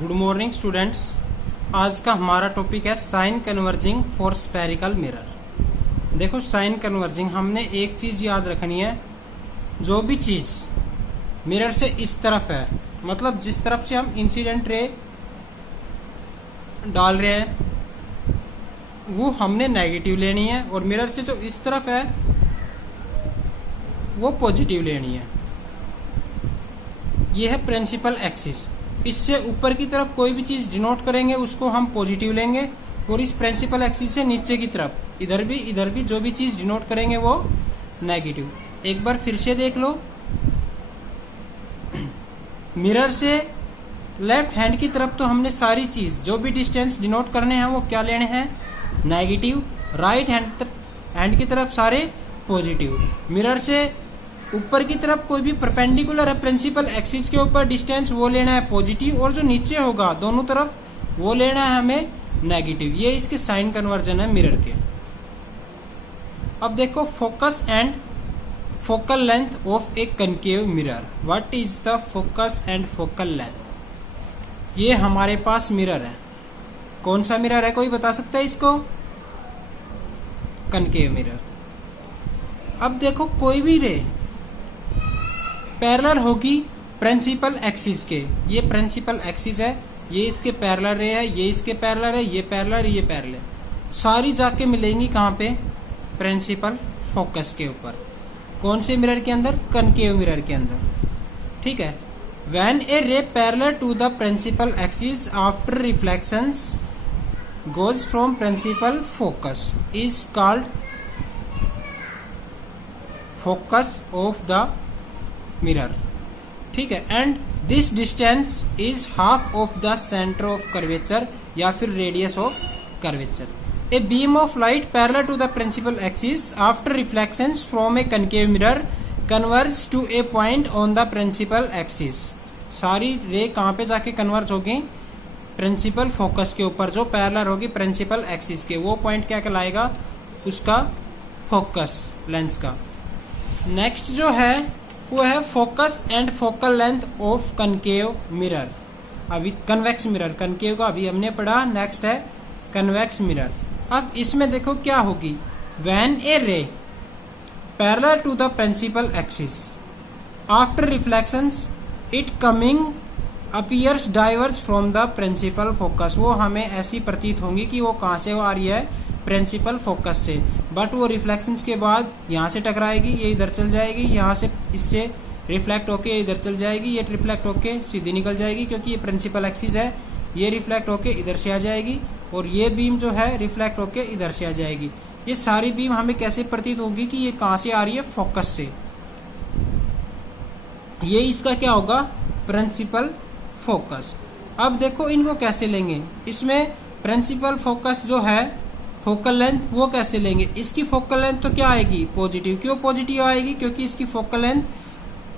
Good morning students. आज का हमारा टॉपिक है sign converging for spherical mirror. देखो, साइन कन्वर्जिंग हमने एक चीज याद रखनी है, जो भी चीज मिरर से इस तरफ है, मतलब जिस तरफ से हम इंसिडेंट रे डाल रहे हैं वो हमने नेगेटिव लेनी है, और मिरर से जो इस तरफ है वो पॉजिटिव लेनी है। ये है प्रिंसिपल एक्सिस। इससे ऊपर की तरफ कोई भी चीज डिनोट करेंगे उसको हम पॉजिटिव लेंगे, और इस प्रिंसिपल एक्सिस से नीचे की तरफ इधर भी जो भी चीज डिनोट करेंगे वो नेगेटिव। एक बार फिर से देख लो, मिरर से लेफ्ट हैंड की तरफ तो हमने सारी चीज जो भी डिस्टेंस डिनोट करने हैं वो क्या लेने हैं, नेगेटिव। राइट हैंड की तरफ सारे पॉजिटिव। मिरर से ऊपर की तरफ कोई भी परपेंडिकुलर है प्रिंसिपल एक्सिस के ऊपर डिस्टेंस वो लेना है पॉजिटिव, और जो नीचे होगा दोनों तरफ वो लेना है हमें नेगेटिव। ये इसके साइन कन्वर्जन है मिरर के। अब देखो, focus and focal length of A concave mirror. What is the focus and focal length? ये हमारे पास मिरर है। कौन सा मिरर है, कोई बता सकता है इसको? Concave mirror. अब देखो, कोई भी रे पैरेलल होगी प्रिंसिपल एक्सिस के। ये प्रिंसिपल एक्सिस है, ये इसके पैरेलल रे है, ये इसके पैरेलल है, ये पैरेलल, ये पैरेलल। सारी जाके मिलेंगी कहाँ पे? प्रिंसिपल फोकस के ऊपर। कौन से मिरर के अंदर? कनकेव मिरर के अंदर। ठीक है। When a ray parallel to the principal axis after reflections goes from principal focus is called focus of the mirror. ठीक है। And this distance is half of the centre of curvature या फिर radius of curvature. A beam of light parallel to the principal axis after reflections from a concave mirror converge to a point on the principal axis. सारी ray कहाँ पे जाके converge होगी? Principal focus के ऊपर, जो पैरेलल होगी principal axis के। वो पॉइंट क्या कहलाएगा? उसका फोकस लेंस का। नेक्स्ट जो है वो है focus and focal length of concave mirror. अभी कन्वेक्स मिरर, कनकेव का अभी हमने पढ़ा। नेक्स्ट है कन्वेक्स मिरर। अब इसमें देखो क्या होगी। When a ray parallel to the principal axis after reflections it coming appears diverge from the principal focus. वो हमें ऐसी प्रतीत होंगी कि वो कहाँ से आ रही है? प्रिंसिपल फोकस से। बट वो रिफ्लेक्शंस के बाद यहाँ से टकराएगी, ये इधर चल जाएगी, यहाँ से इससे रिफ्लेक्ट होके इधर चल जाएगी, ये रिफ्लेक्ट होके सीधी निकल जाएगी, क्योंकि ये प्रिंसिपल एक्सिस है। ये रिफ्लेक्ट होके इधर से आ जाएगी, और ये बीम जो है रिफ्लेक्ट होके इधर से आ जाएगी। ये सारी बीम हमें कैसे प्रतीत होगी कि ये कहाँ से आ रही है? फोकस से। ये इसका क्या होगा? Principal focus. अब देखो इनको कैसे लेंगे। इसमें प्रिंसिपल फोकस जो है फोकल लेंथ वो कैसे लेंगे? इसकी फोकल लेंथ तो क्या आएगी? पॉजिटिव। क्यों पॉजिटिव आएगी? क्योंकि इसकी फोकल लेंथ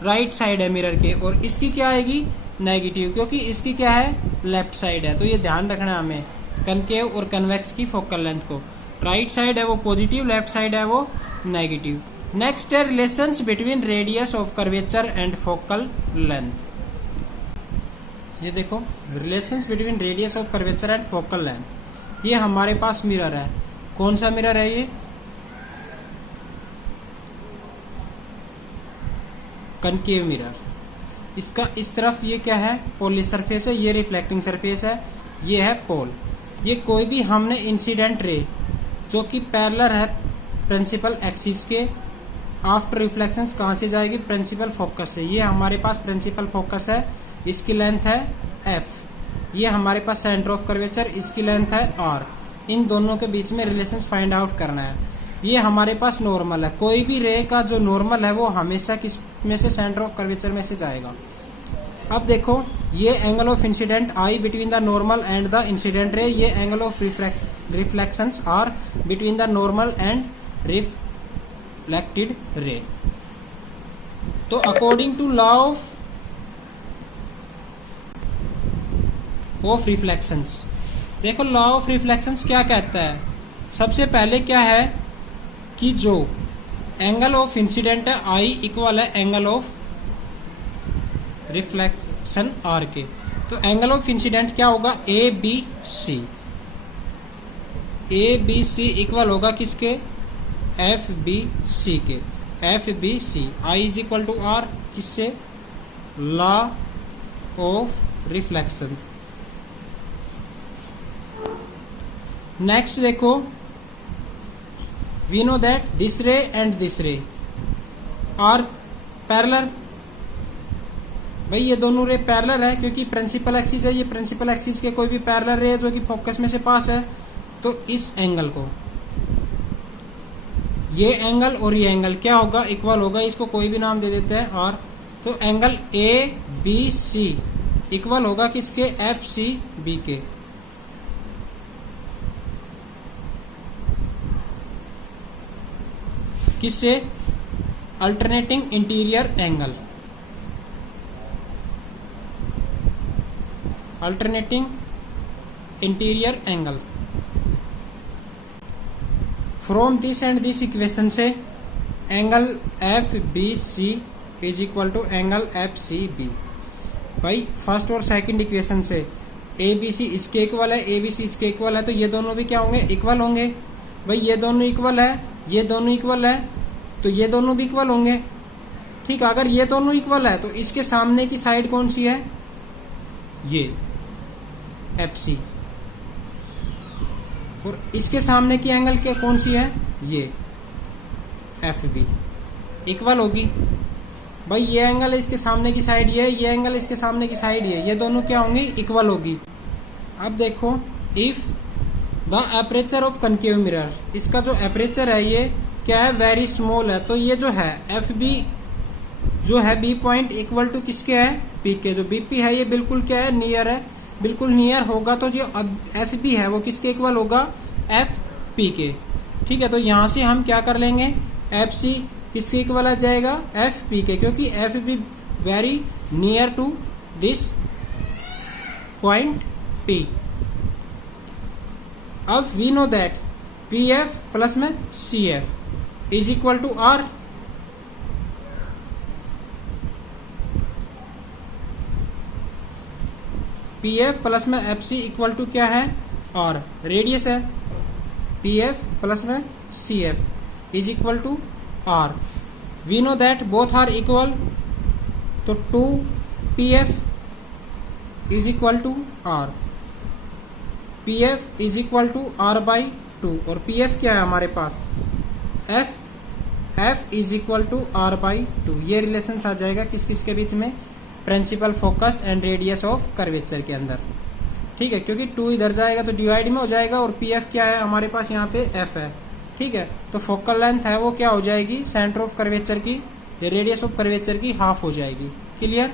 राइट साइड है मिरर के, और इसकी क्या आएगी? नेगेटिव, क्योंकि इसकी क्या है? लेफ्ट साइड है। तो ये ध्यान रखना है हमें कनकेव और कन्वेक्स की फोकल लेंथ को। राइट साइड है वो पॉजिटिव, लेफ्ट साइड है वो नेगेटिव। नेक्स्ट है relations between radius of curvature and focal length. ये देखो, relations between radius of curvature and focal length. ये हमारे पास मिरर है। कौन सा मिरर है ये? Concave mirror. इसका इस तरफ ये क्या है? पोलर सरफेस है, ये रिफ्लेक्टिंग सरफेस है, ये है पोल। ये कोई भी हमने इंसिडेंट रे जो कि पैरेलल है प्रिंसिपल एक्सिस के, आफ्टर रिफ्लेक्शंस कहाँ से जाएगी? प्रिंसिपल फोकस से। ये हमारे पास प्रिंसिपल फोकस है, इसकी लेंथ है एफ। ये हमारे पास सेंटर ऑफ कर्वेचर, इसकी लेंथ है आर। इन दोनों के बीच में रिलेशंस फाइंड आउट करना है। ये हमारे पास नॉर्मल है। कोई भी रे का जो नॉर्मल है वो हमेशा किस में से? सेंटर ऑफ कर्वेचर में से जाएगा। अब देखो, ये angle of incident i between the normal and the incident ray. ये angle of reflections are between the normal and reflected ray. तो according to law of reflections, देखो लॉ ऑफ रिफ्लेक्शंस क्या कहता है? सबसे पहले क्या है कि जो एंगल ऑफ इंसिडेंट है आई इक्वल है एंगल ऑफ रिफ्लेक्शन आर के। तो एंगल ऑफ इंसिडेंट क्या होगा, A B C. A B C equal होगा किसके, एफ बी सी के। F B C I is equal to R किससे, लॉ ऑफ रिफ्लेक्शन। नेक्स्ट देखो, we know that this ray and this ray are parallel. भाई ये दोनों ray parallel है क्योंकि प्रिंसिपल एक्सिस है, ये प्रिंसिपल एक्सिस के कोई भी पैरेलल रे जो कि फोकस में से पास है, तो इस एंगल को, ये एंगल और ये एंगल क्या होगा, इक्वल होगा। इसको कोई भी नाम दे देते हैं आर। तो angle A B C equal होगा किसके, एफ सी बी के। किससे, alternating interior angle, alternating interior angle. From this and this equation से angle F B C is equal to angle F C B. भाई first और second equation से A B सी इसके equal है, ए B सी इसके equal है, तो ये दोनों भी क्या होंगे, इक्वल होंगे। भाई ये दोनों इक्वल है, ये दोनों इक्वल है, तो ये दोनों भी इक्वल होंगे। ठीक है, अगर ये दोनों इक्वल है तो इसके सामने की साइड कौन सी है, ये एफ सी, और इसके सामने की एंगल क्या कौन सी है, ये एफ बी, इक्वल होगी। भाई ये एंगल इसके सामने की साइड ये एंगल इसके सामने की साइड ये दोनों क्या होंगी, इक्वल होगी। अब देखो, if the aperture of concave mirror, इसका जो एपरेचर है ये क्या है, वेरी स्मॉल है, तो ये जो है एफ बी जो है बी पॉइंट इक्वल टू किसके है, पी के। जो बीपी है ये बिल्कुल क्या है, नियर है, बिल्कुल नियर होगा, तो जो एफ बी है वो किसके इक्वल होगा, एफ पी के। ठीक है, तो यहां से हम क्या कर लेंगे, एफ सी किसके इक्वल आ जाएगा, एफ पी के, क्योंकि F B very near to this point P. अब we know that P F plus में C F is equal to R. P F plus में एफ सी इक्वल टू क्या है, और रेडियस है, पी एफ प्लस में C F is equal to R. We know that both are equal, तो 2 P F is equal to R, P F is equal to R by 2, और P F क्या है हमारे पास, F is equal to R by 2। ये relation आ जाएगा किस किस के बीच में, principal focus and radius of curvature के अंदर। ठीक है, क्योंकि 2 इधर जाएगा तो डिवाइड में हो जाएगा, और पी एफ क्या है हमारे पास यहाँ पे एफ है। ठीक है, तो फोकल लेंथ है वो क्या हो जाएगी, सेंटर ऑफ कर्वेचर की, रेडियस ऑफ कर्वेचर की हाफ हो जाएगी। क्लियर।